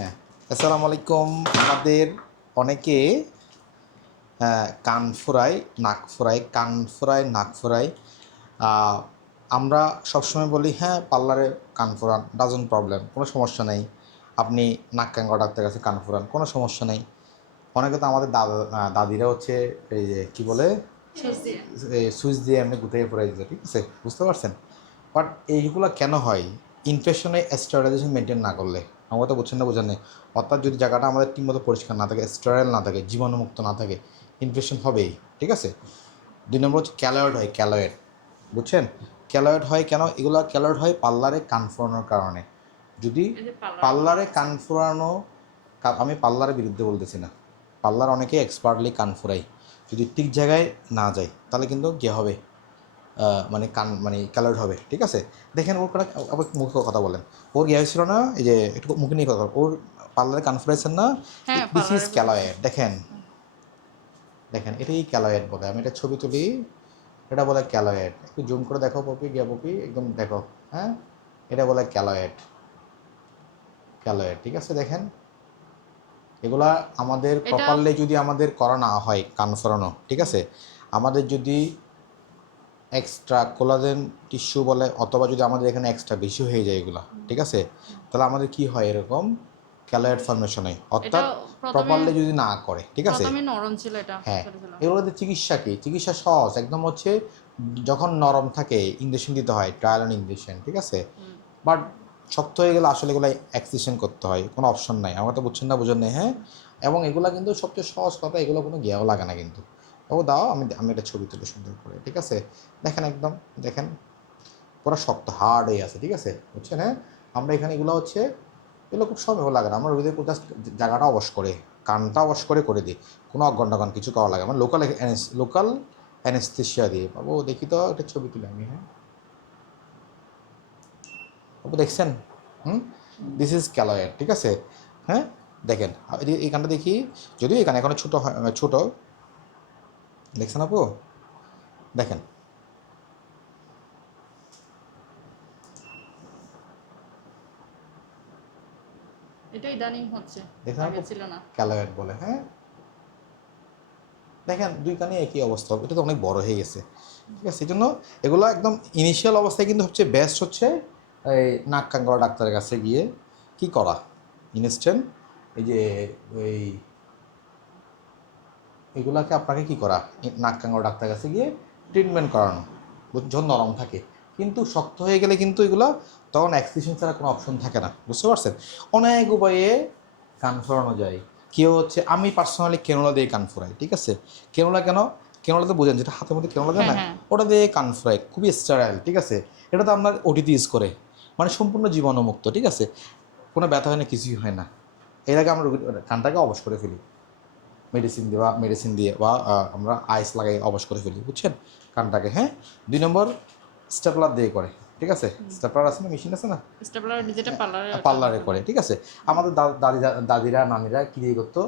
হ্যাঁ। আসসালামু আলাইকুম। আমাদের অনেকে আহ, কান ফুরায় নাক ফুরায় কান ফুরায় নাক ফুরায়। আমরা সবসময় বলি হ্যাঁ পার্লারে কান ফুরান ডাজন প্রবলেম কোনো সমস্যা নেই। আপনি নাক কাঙ্গা ডাক্তার কাছে কান ফুরান কোনো সমস্যা নেই। অনেকে তো আমাদের দাদা দাদিরা হচ্ছে এই যে কী বলে? সুইচ দিয়ে। এমনি গুটিয়ে পড়ে দিতে ঠিক আছে? বুঝতে পারছেন? বাট এইগুলো কেন হয়? ইনফেকশনে স্টেরাইজেশন মেনটেন না করলে। আমরা তো বুঝছেন না বোঝেন নেই। অর্থাৎ যদি জায়গাটা আমাদের ঠিকমতো পরিষ্কার না থাকে স্টেরাইল না থাকে জীবাণুমুক্ত না থাকে ইনফেকশন হবেই ঠিক আছে? দুই নম্বর হচ্ছে ক্যালয়েড হয় ক্যালয়েড বুঝছেন? ক্যালয়েড হয় কেন? এগুলো ক্যালয়েড হয় পার্লারে কান ফোরানোর কারণে। যদি পার্লারে কান ফোরানো আমি পার্লারের বিরুদ্ধে বলতেছি না। পার্লার অনেকে এক্সপার্টলি কান ফোরাই যদি ঠিক জায়গায় না যায় তাহলে কিন্তু কী হবে? মানে কান মানে কালার হবে ঠিক আছে? দেখেন ওর কথা আবার মুখে কথা বলেন। ওর ইয়ে হয়েছিল না এই যে একটু মুখে নিয়ে কথা ওর পার্লারে কানফারেন্সের না দিস ইজ ক্যালয়েড দেখেন। দেখেন এটাই ক্যালয়েড বলে। আমি এটা ছবি তুলি এটা বলে ক্যালয়েড একটু জুম করে দেখো পপি গিয়া পপি একদম দেখো হ্যাঁ? এটা বলে ক্যালয়েড ক্যালয়েড ঠিক আছে দেখেন? এগুলা আমাদের প্রপারলি যদি আমাদের করা না হয় কান ফোরানো ঠিক আছে? আমাদের যদি এক্সট্রা কোলাজেন টিস্যু বলে অথবা যদি আমাদের এখানে এক্সট্রা বেশি হয়ে যায় এগুলা ঠিক আছে? তাহলে আমাদের কি হয় এরকম? ক্যালয়েড ফর্মেশন হয় অর্থাৎ প্রপারলি যদি না করে ঠিক আছে? নরম ছিল এটা হ্যাঁ। এগুলোতে চিকিৎসা কি? চিকিৎসা সহজ। একদম হচ্ছে যখন নরম থাকে ইঞ্জেকশন দিতে হয় ট্রায়াল অ্যান্ড ইঞ্জেকশন ঠিক আছে। বাট শক্ত হয়ে গেলে আসলে এগুলো এক্সিশন করতে হয় কোনো অপশন নাই। আমার তো বুঝছেন না বুঝেন নেই হ্যাঁ? এবং এগুলো কিন্তু সবচেয়ে সহজ কথা এগুলো কোনো গিয়াও লাগে না কিন্তু। ও দাও, আমি আমি একটা ছবি তুলে সুন্দর করে, ঠিক আছে? দেখেন একদম, দেখেন। পুরো শক্ত হার্ড হয়ে আছে, ঠিক আছে? বুঝছেন হ্যাঁ? আমরা এখানে এগুলো হচ্ছে, এগুলো খুব সময় লাগে না। আমরা রোগীদের জাস্ট জায়গাটা অবশ করে, কানটা অবশ করে করে দিই। কোনো অঘণ্টাঘন কিছু করা লাগে আমার লোকাল লোকাল অ্যানেস্থেশিয়া দিয়ে। বাবু, দেখি তো একটা ছবি তুলে আমি হ্যাঁ? বাবু, দেখছেন? হুম? দিস ইজ ক্যালয়েড ঠিক আছে? হ্যাঁ? দেখেন এই- কানটা দেখি। যদিও এখানে এখনও ছোটো হয়, ছোটো দেখছেন আপু? দেখেন। এটা ইদানিং হচ্ছে আগে ছিল না। ক্যালয়েড বলে হ্যাঁ? দেখেন দুই কানে একই অবস্থা এটা তো অনেক বড় হয়ে গেছে। ঠিক আছে এই জন্য এগুলো একদম ইনিশিয়াল অবস্থায় কিন্তু হচ্ছে বেস্ট হচ্ছে এই নাক কান করা ডাক্তারের কাছে গিয়ে কি করা? ইনস্ট্যান্ট এই যে ওই এগুলাকে আপনাকে কি করা? নাক কান করা ডাক্তারের কাছে গিয়ে ট্রিটমেন্ট করানো। যখন নরম থাকে। কিন্তু শক্ত হয়ে গেলে কিন্তু এগুলো তখন অ্যাক্সিশন ছাড়া কোনো অপশন থাকে না। বুঝতে পারছেন? অনেক উপায়ে কান ফোরানো যায়। কেউ হচ্ছে আমি পার্সোনালি কেনলা দিয়ে কান ফোরাই ঠিক আছে? কেনলা কেন? কেনলা তো বোঝেন যেটা হাতের মধ্যে কেনলা দেয় না? হ্যাঁ, হ্যাঁ। ওটা দিয়ে কান ফোরাই খুবই স্টারাইল ঠিক আছে? এটা তো আপনার ওটিতে ইউজ করে। মানে সম্পূর্ণ জীবাণুমুক্ত ঠিক আছে? কোনো ব্যথা হয় না কিছুই হয় না। এর আগে আমরা কানটাকে অবশ করে ফেলি। মেডিসিন দেওয়া মেডিসিন দিয়ে বা আমরা আইস লাগাই অবশ করে ফেলি বুঝছেন? কানটাকে হ্যাঁ? দুই নম্বর স্টেপলার দিয়ে করে ঠিক আছে? স্টেপলার আছে না মেশিন আছে না? স্টেপলার যেটা পার্লারে পার্লারে করে ঠিক আছে? আমাদের দাদিরা দাদিরা নানিরা কি দিয়ে করতো?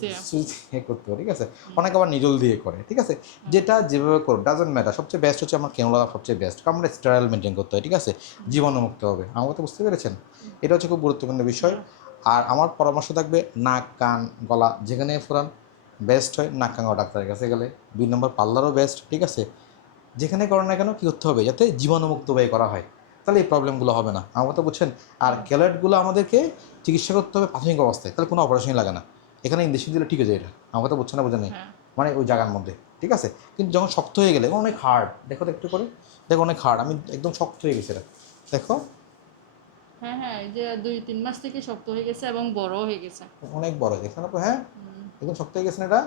দিয়ে। করতো ঠিক আছে? অনেক আবার নিডল দিয়ে করে ঠিক আছে? যেটা যেভাবে করো ডাজেন্ট ম্যাটার সবচেয়ে বেস্ট হচ্ছে আমার কেনলা সবচেয়ে বেস্ট কারণ আমরা স্টেরাইল মেনটেন করতে হয় ঠিক আছে? জীবাণুমুক্ত হবে। আমার তো বুঝতে পেরেছেন? এটা হচ্ছে খুব গুরুত্বপূর্ণ বিষয়। আর আমার পরামর্শ থাকবে নাক কান গলা যেখানে ফোরান বেস্ট হয় নাক কান গলা ডাক্তারের কাছে গেলে। দুই নম্বর পার্লারও বেস্ট ঠিক আছে? যেখানে করো না কেন কী করতে হবে? যাতে জীবাণুমুক্ত ব্যয় করা হয়। তাহলে এই প্রবলেমগুলো হবে না। আমার তো বুঝছেন? আর ক্যালয়েডগুলো আমাদেরকে চিকিৎসা করতে হবে প্রাথমিক অবস্থায়। তাহলে কোনো অপারেশনই লাগে না। এখানে ইঞ্জেকশন দিলে ঠিক হয়ে যায় এটা। আমার তো বুঝছেন না বোঝেন নেই? হ্যাঁ। মানে ওই জায়গার মধ্যে ঠিক আছে? কিন্তু যখন শক্ত হয়ে গেলে অনেক হার্ড দেখো তো একটু করে। দেখো অনেক হার্ড আমি একদম শক্ত হয়ে গেছি এটা। দেখো। হ্যাঁ হ্যাঁ এই যে দুই তিন মাস থেকে শক্ত হয়ে গেছে এবং বড় হয়ে গেছে। অনেক বড় দেখছেন আপু হ্যাঁ? একদম শক্ত হয়ে গেছে না এটা?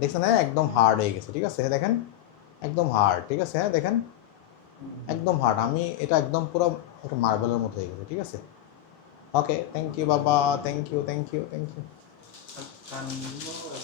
দেখছেন হ্যাঁ একদম হার্ড হয়ে গেছে ঠিক আছে? হ্যাঁ দেখেন একদম হার্ড ঠিক আছে? হ্যাঁ দেখেন একদম হার্ড আমি এটা একদম পুরো একটা মার্বেলের মতো হয়ে গেছে ঠিক আছে? ওকে থ্যাংক ইউ বাবা। Thank you thank you thank you